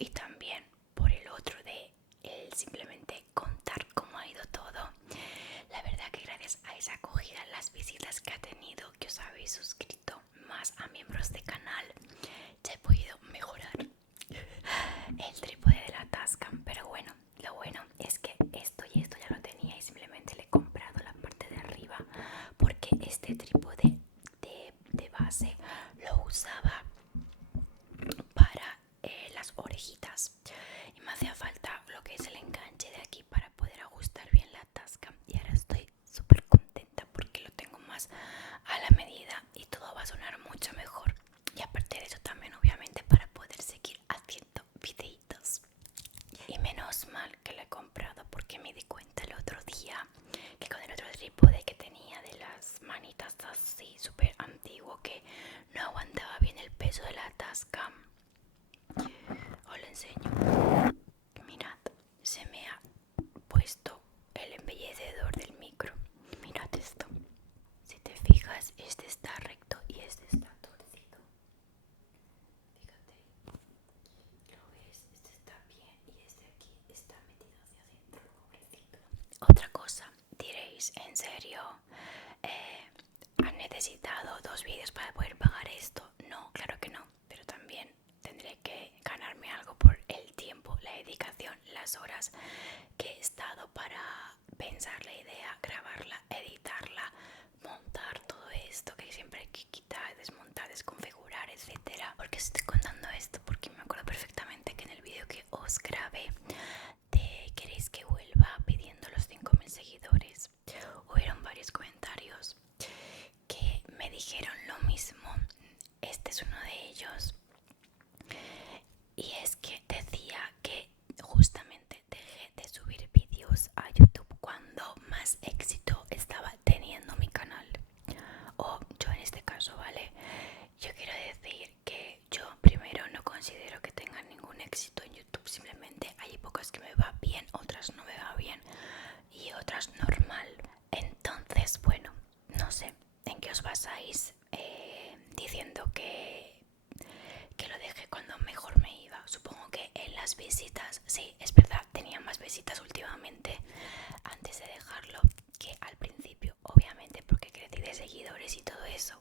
y también por el otro de el simplemente contar cómo ha ido todo. La verdad que gracias a esa acogida, las visitas que ha tenido, que os habéis suscrito más a miembros de canal, ya he podido mejorar el trípode de la Tascam. Pero bueno, lo bueno es que esto y esto ya lo tenía y simplemente le he comprado la parte de arriba, porque este trípode de base lo usaba para las orejitas y me hacía falta lo que es el enganche de aquí para poder ajustar bien la Tascam, y ahora estoy súper contenta porque lo tengo más a la medida y todo va a sonar mucho mejor. Y aparte de eso también obviamente para poder seguir haciendo videitos. Y menos mal que lo he comprado, porque me di cuenta el otro día que con el otro trípode que tenía de las manitas así súper antiguo, que no aguantaba bien el peso de la Tascam. Os lo enseño. Mirad, se me ha puesto el embellecedor del micro. Mirad esto. Si te fijas, este está recto y este está torcido. Fíjate, lo ves, este está bien y este aquí está metido hacia adentro, pobrecito. Otra cosa, diréis, ¿en serio? ¿Han necesitado 2 vídeos para poder pagar esto? No, claro que no, pero también tendré que ganarme algo por el tiempo, la dedicación, las horas que he estado para pensar la idea, grabarla, editarla, montar todo esto, que siempre hay que quitar, desmontar, desconfigurar, etcétera. ¿Por qué os estoy contando esto? Porque me acuerdo perfectamente que en el vídeo que os grabé de queréis que vuelva pidiendo los 5000 seguidores, hubieron varios comentarios que me dijeron lo mismo. Este es uno de ellos, y es que decía que justamente dejé de subir vídeos a YouTube cuando más éxito estaba teniendo mi canal, o yo en este caso, ¿vale? Yo quiero decir que yo primero no considero que tenga ningún éxito en YouTube, simplemente hay épocas que me va bien, otras no me va bien y otras normal. Entonces, bueno, no sé en qué os basáis diciendo que lo dejé cuando mejor me iba. Supongo que en las visitas, sí, es verdad, tenía más visitas últimamente antes de dejarlo que al principio, obviamente porque crecí de seguidores y todo eso.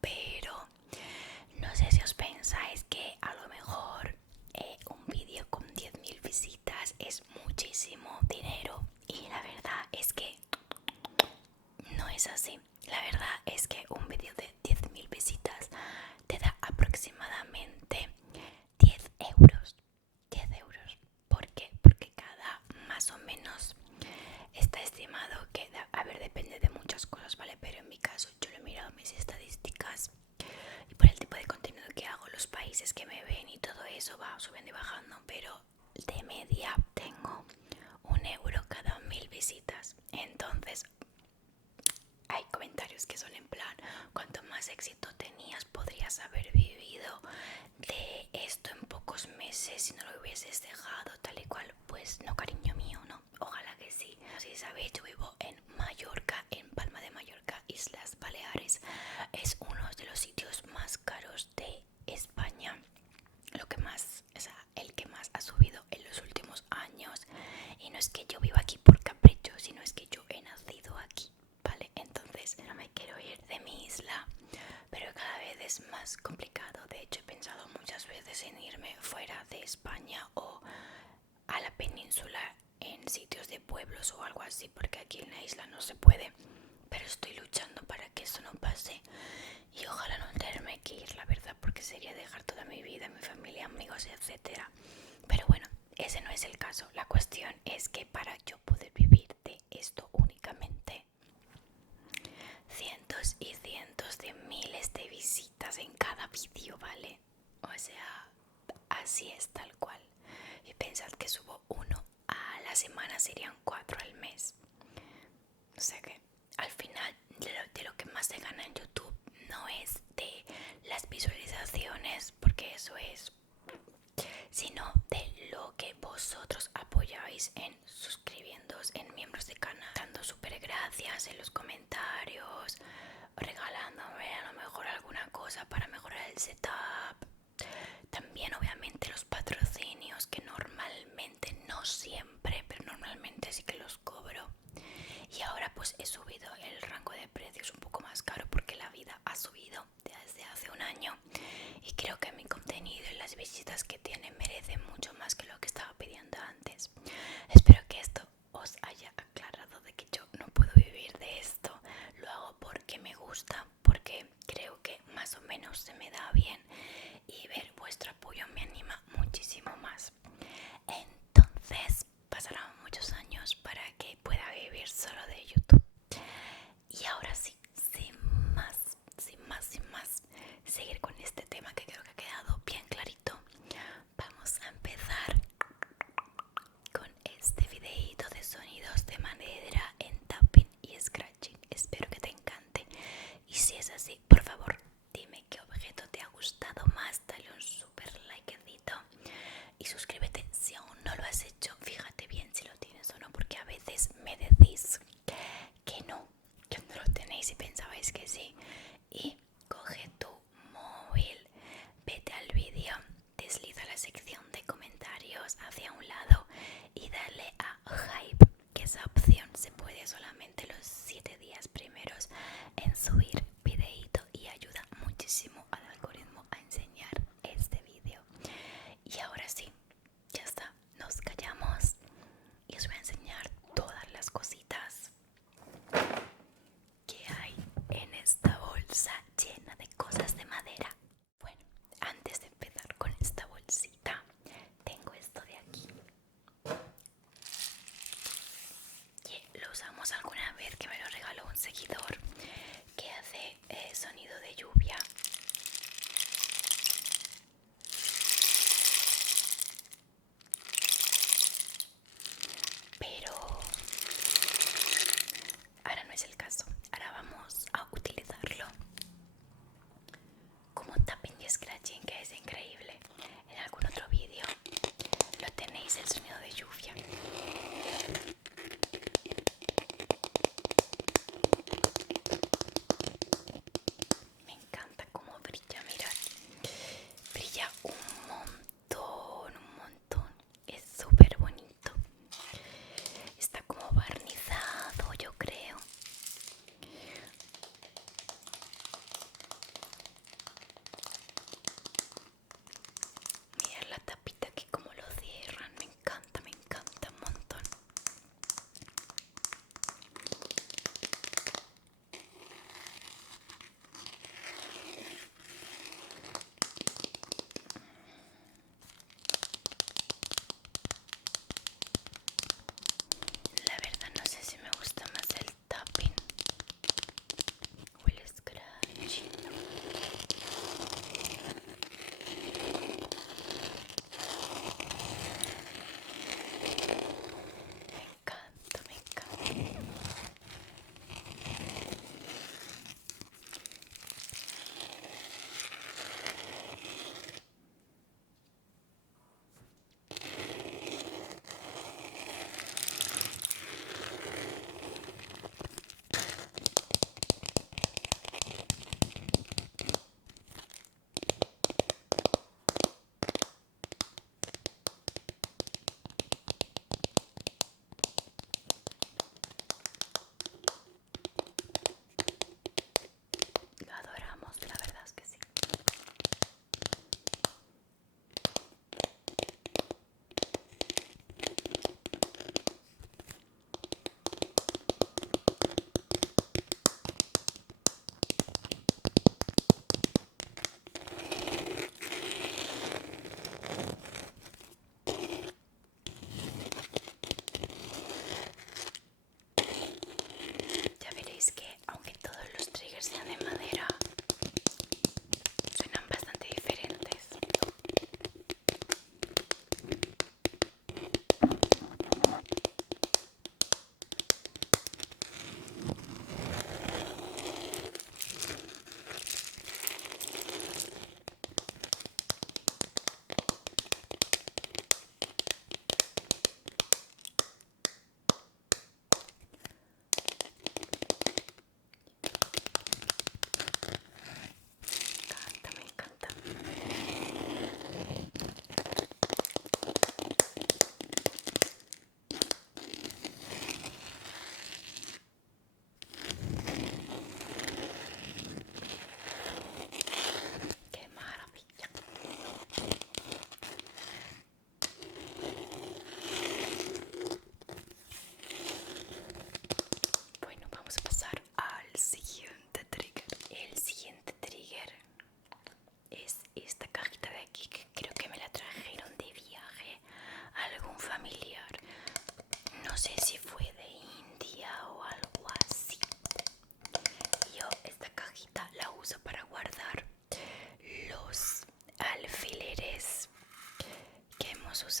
Pero no sé si os pensáis que a lo mejor un vídeo con 10.000 visitas es muchísimo dinero, y la verdad es que no es así. La verdad es que un vídeo de 10.000 visitas te da aproximadamente 10 euros. 10 euros. ¿Por qué? Porque cada más o menos está estimado que, a ver, depende de muchas cosas, ¿vale? Pero en mi caso yo le he mirado mis estadísticas y por el tipo de contenido que hago, los países que me ven y todo eso va subiendo y bajando, pero de media tengo 1 euro cada 1000 visitas. Entonces hay comentarios que son en plan, cuanto más éxito tenías podrías haber vivido de esto en pocos meses si no lo hubieses dejado, tal y cual. Pues no, cariño mío, no, ojalá que sí. Si sabéis, yo vivo en Mallorca, en Palma de Mallorca, Islas Baleares. Es uno de los sitios más caros de España, lo que más, o sea, el que más ha subido en los últimos años. Y no es que yo viva aquí por capricho, sino es que yo he nacido aquí, ¿vale? Entonces no me quiero ir de mi isla, pero cada vez es más complicado. De hecho, he pensado muchas veces en irme fuera de España o a la península, en sitios de pueblos o algo así, porque aquí en la isla no se puede. Pero estoy luchando para que eso no pase y ojalá no tenerme que ir, la verdad, porque sería dejar toda mi vida, mi familia, amigos, etcétera. Pero bueno, ese no es el caso. La cuestión es que para yo poder vivir de esto únicamente, cientos y cientos de miles de visitas en cada vídeo, ¿vale? O sea, así es tal cual. Y pensad que subo uno a la semana, serían 4 al mes. O sea que al final de lo que más se gana en YouTube no es de las visualizaciones, porque eso es, sino de lo que vosotros apoyáis en suscribiéndoos en miembros de canal, dando súper gracias en los comentarios, regalándome a lo mejor alguna cosa para mejorar el setup. también obviamente los patrocinios, que normalmente, no siempre, pero normalmente sí que los cobro. Y ahora pues he subido el rango de precios un poco más caro porque la vida ha subido desde hace un año y creo que mi contenido y las visitas que tiene merecen mucho más que lo que estaba pidiendo antes. Espero que esto os haya aclarado de que yo no puedo vivir de esto. Lo hago porque me gusta, porque creo que más o menos se me da bien y ver vuestro apoyo me anima muchísimo más. Entonces pasarán muchos años para que pueda vivir solo de YouTube. Y ahora sí, sin más, seguir con este tema que creo que ha quedado bien clarito. Vamos a empezar con este videito de sonidos de madera en tapping y scratching. Espero que te encante. Y si es así, por favor, dime qué objeto te ha gustado más. Dale un super likecito y suscríbete si aún no lo has hecho. Fíjate bien si lo tienes o no, porque a veces me decís que no lo tenéis y pensabais que sí. Y coge tu móvil, vete al vídeo, desliza la sección de comentarios hacia un lado y dale a hype, que esa opción se puede solamente los 7 días primeros en subir videíto y ayuda muchísimo al algoritmo a enseñar este vídeo. Y ahora sí, ya está, nos callamos y os voy a enseñar todas las cositas que hay en esta bolsa llena de cosas de madera. Bueno, antes de empezar con esta bolsita, tengo esto de aquí, que lo usamos alguna vez, que me lo regaló un seguidor, que hace sonido de lluvia. Pero ahora no es el caso, ahora vamos a utilizarlo como tapping y scratching, que es increíble. En algún otro vídeo lo tenéis, el sonido de lluvia.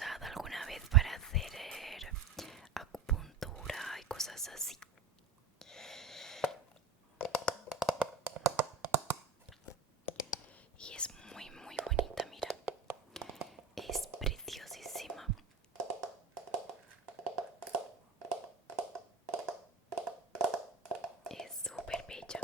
usado alguna vez para hacer acupuntura y cosas así. Y es muy muy bonita, mira, es preciosísima. Es súper bella.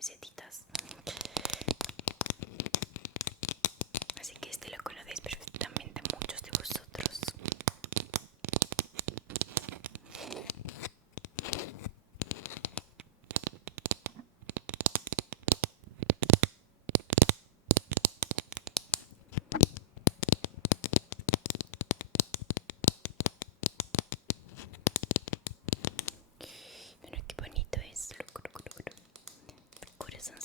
camisetitas. Así que este lo conocéis perfectamente muchos de vosotros. Mira qué bonito es. Corazoncitos.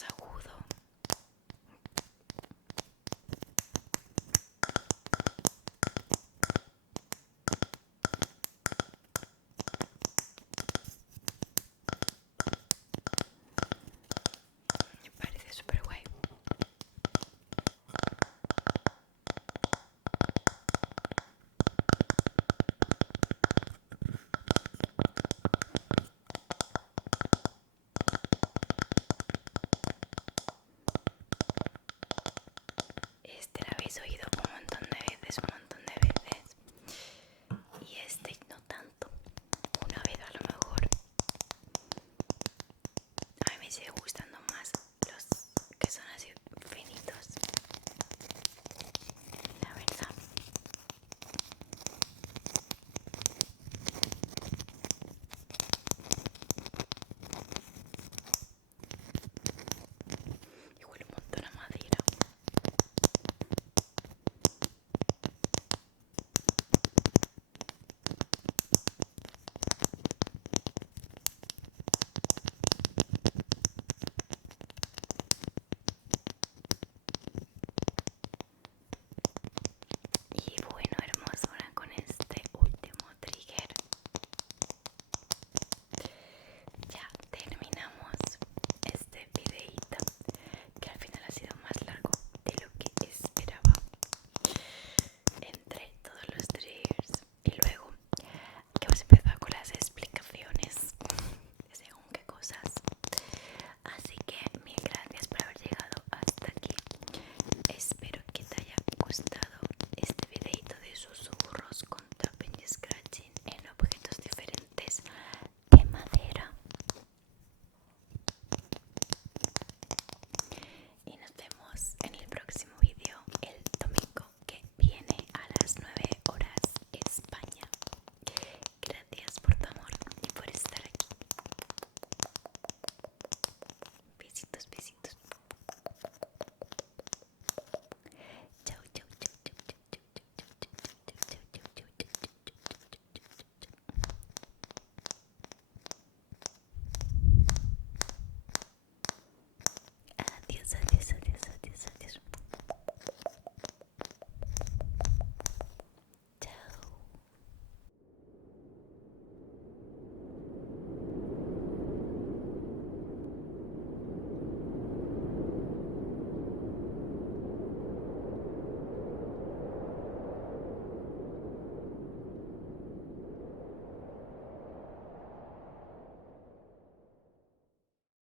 más agudo.